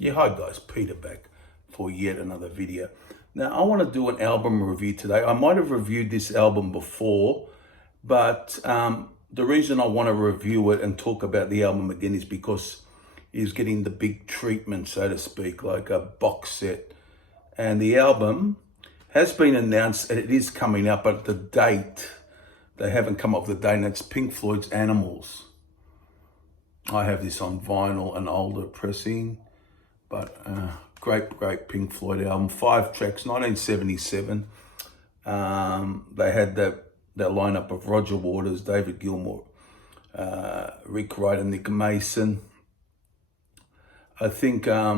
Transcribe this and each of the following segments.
Yeah, hi guys, Peter back for yet another video. Now, I want to do an album review today. I might have reviewed this album before, but the reason I want to review it and talk about the album again is because it's getting the big treatment, so to speak, like a box set. And the album has been announced and it is coming out, but the date, they haven't come up with the date, and it's Pink Floyd's Animals. I have this on vinyl, an older pressing. But great Pink Floyd album. 5 tracks, 1977. They had that lineup of Roger Waters, David Gilmour, Rick Wright and Nick Mason. I think there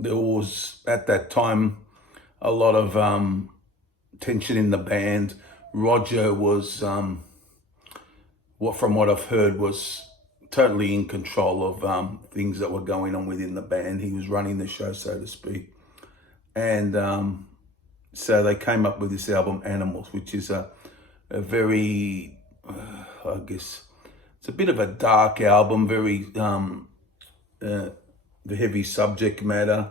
was, at that time, a lot of tension in the band. Roger was, from what I've heard, was totally in control of things that were going on within the band. He was running the show, so to speak. And so they came up with this album, Animals, which is a very, I guess, it's a bit of a dark album, very the heavy subject matter,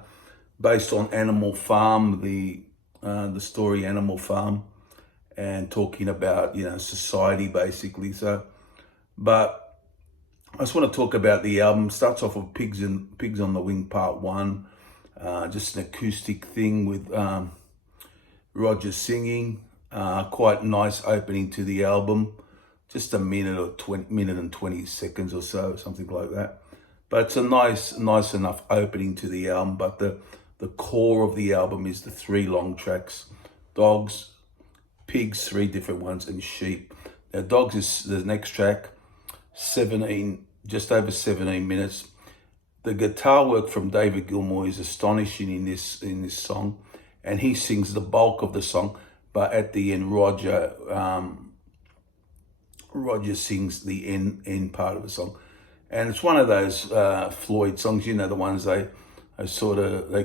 based on Animal Farm, the story Animal Farm, and talking about, society basically. So, but I just want to talk about the album. Starts off with Pigs on the Wing Part 1. Just an acoustic thing with Roger singing. Quite nice opening to the album. Just a minute and 20 seconds or so, something like that. But it's a nice enough opening to the album. But the core of the album is the 3 long tracks. Dogs, Pigs, 3 different ones, and Sheep. Now, Dogs is the next track. Just over 17 minutes. The guitar work from David Gilmour is astonishing in this song, and he sings the bulk of the song. But at the end, Roger sings the end part of the song, and it's one of those Floyd songs. The ones they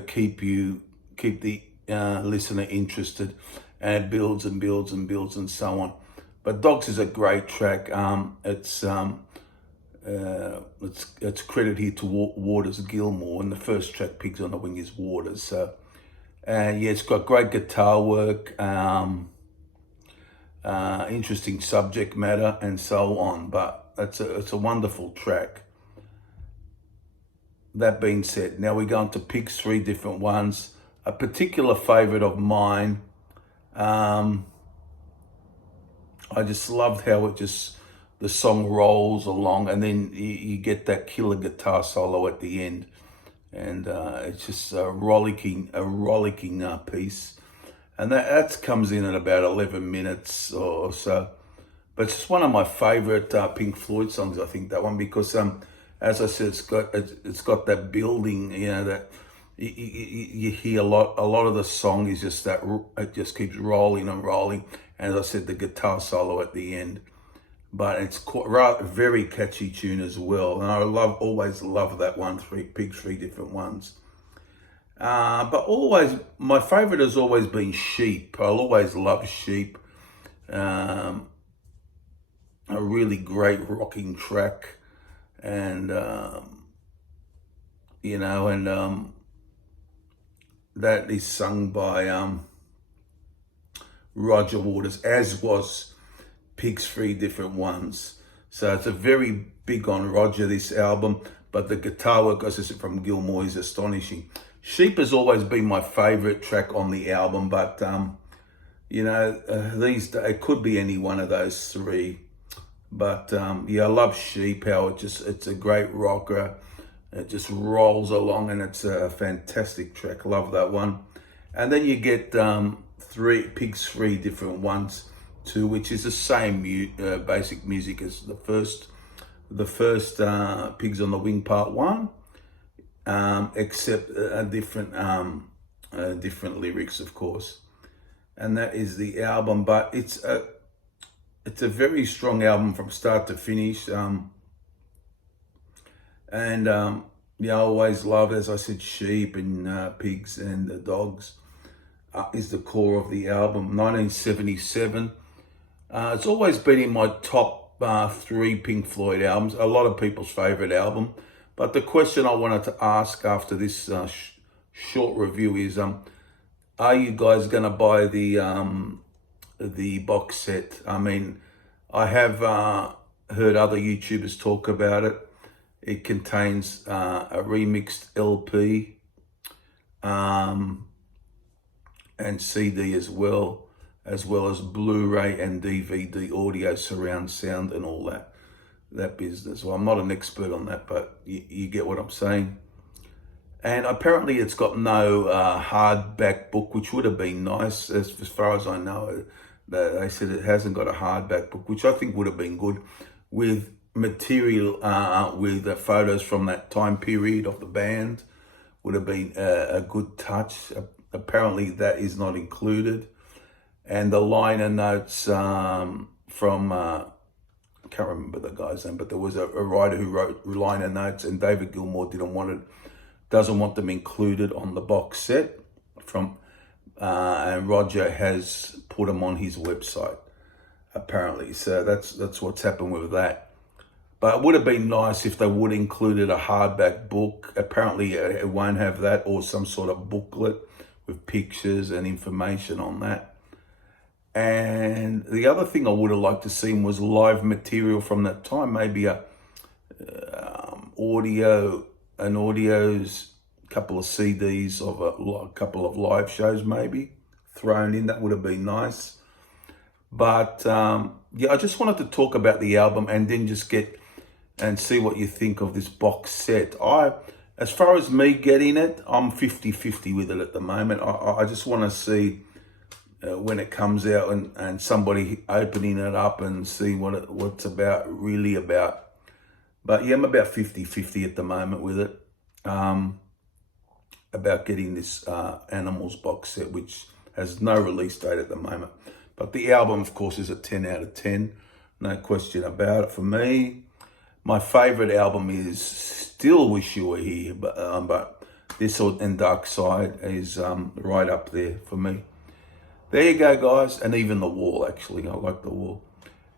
keep the listener interested, and it builds and builds and builds and so on. But Dogs is a great track. It's credit here to Waters Gilmour, and the first track, Pigs on the Wing, is Waters. So, it's got great guitar work, interesting subject matter, and so on. But it's a wonderful track. That being said, now we go on to Pigs, 3 different ones. A particular favorite of mine. I just loved how the song rolls along, and then you get that killer guitar solo at the end, and it's just a rollicking piece, and that comes in at about 11 minutes or so. But it's just one of my favorite Pink Floyd songs, I think, that one, because as I said, it's got that building, that you hear a lot of the song is just that it just keeps rolling and rolling, and as I said, the guitar solo at the end. But it's very catchy tune as well, and I always love that one. 3 different ones. But always, my favorite has always been Sheep. I'll always love Sheep. A really great rocking track, and that is sung by Roger Waters, as was Pigs, 3 different ones. So it's a very big on Roger, this album, but the guitar work, as I said, from Gilmour is astonishing. Sheep has always been my favorite track on the album, but these days it could be any one of those 3. But I love Sheep, how it's a great rocker. It just rolls along, and it's a fantastic track. Love that one. And then you get Pigs, 3 different ones, which is the same basic music as the first Pigs on the Wing Part 1, except different lyrics, of course. And that is the album. But it's a very strong album from start to finish. I always loved, as I said, Sheep and Pigs and the Dogs is the core of the album. 1977. It's always been in my top 3 Pink Floyd albums. A lot of people's favorite album, But the question I wanted to ask after this short review is, are you guys going to buy the box set? I mean, I have heard other YouTubers talk about it. It contains a remixed LP and CD as well as Blu-ray and DVD audio, surround sound and all that business. Well, I'm not an expert on that, but you get what I'm saying. And apparently it's got no hardback book, which would have been nice. As far as I know, they said it hasn't got a hardback book, which I think would have been good, with material, with the photos from that time period of the band. Would have been a good touch. Apparently that is not included. And the liner notes from, I can't remember the guy's name, but there was a writer who wrote liner notes, and David Gilmour doesn't want them included on the box set and Roger has put them on his website, apparently. So that's what's happened with that. But it would have been nice if they would have included a hardback book. Apparently it won't have that, or some sort of booklet with pictures and information on that. And the other thing I would have liked to see was live material from that time, maybe a audio's couple of CDs of a couple of live shows maybe thrown in. That would have been nice. But yeah, I just wanted to talk about the album and then just get and see what you think of this box set. As far as me getting it, I'm 50-50 with it at the moment. I just want to see when it comes out and somebody opening it up and see what's really about. But yeah, I'm about 50-50 at the moment with it, about getting this Animals box set, which has no release date at the moment. But the album, of course, is a 10 out of 10. No question about it for me. My favorite album is still Wish You Were Here, but this and Dark Side is right up there for me. There you go, guys. And even The Wall, actually. I like The Wall.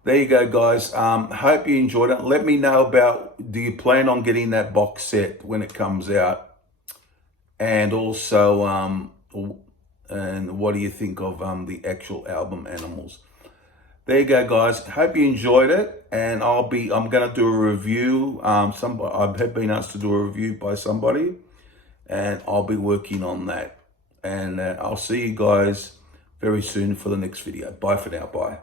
There you go, guys. Hope you enjoyed it. Let me know about, do you plan on getting that box set when it comes out? And also, and what do you think of the actual album Animals? There you go, guys. Hope you enjoyed it. And I'm going to do a review. I've been asked to do a review by somebody, and I'll be working on that. And I'll see you guys very soon for the next video. Bye for now. Bye.